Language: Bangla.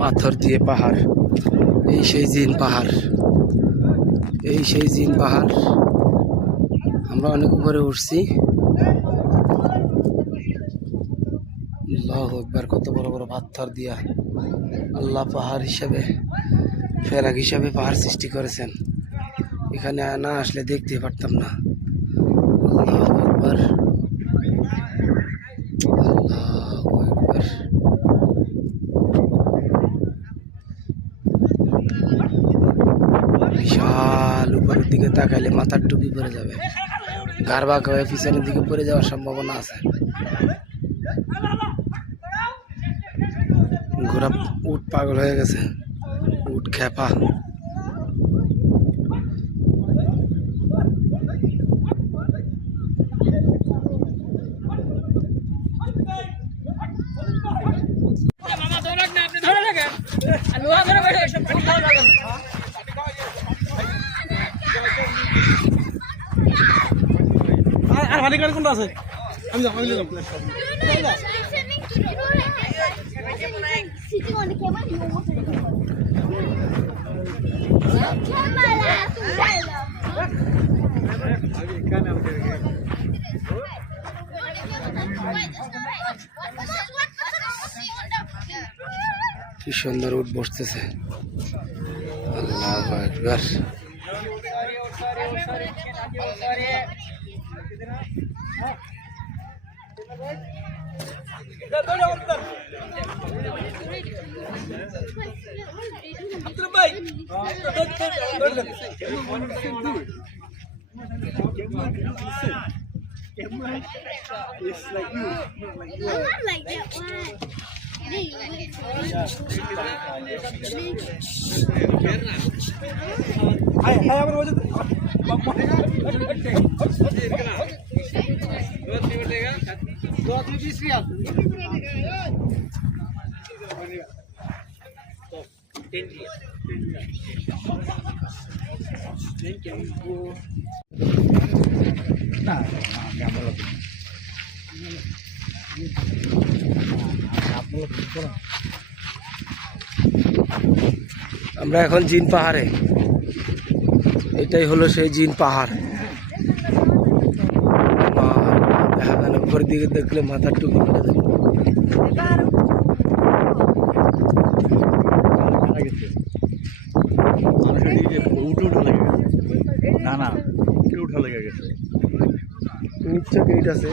পাথর দিয়ে পাহাড়। এই সেই জিন পাহাড়। এই সেই জিন পাহাড়। আমরা অনেক উপরে উঠছি। আল্লাহ একবার কত বড় বড় পাথর দিয়া আল্লাহ পাহাড় হিসাবে, ফেরাক হিসাবে পাহাড় সৃষ্টি করেছেন। এখানে না আসলে দেখতে পারতাম না আল্লাহ একবার আল্লাহু আকবার বিশাল উপরের দিকে তাকাইলে মাথার টুপি পড়ে যাবে। গার বাঁক হয়ে পিছনের দিকে পড়ে যাওয়ার সম্ভাবনা আছে। ঘোড়া উট পাগল হয়ে গেছে। উট খেপা। আর হানি কার্ড কোনটা আছে? আমি যাব আমি যাব। Sitting on the camera, It's like you. Like you. I like that I'm going to go. আমার বাজে আমরা এখন জিন পাহাড়ে। এটাই হলো সেই জিন পাহাড়। উপরের দিকে দেখলে মাথার টুপি পড়ে যাবে না না উঠে লেগে গেছে নিচে গেট আছে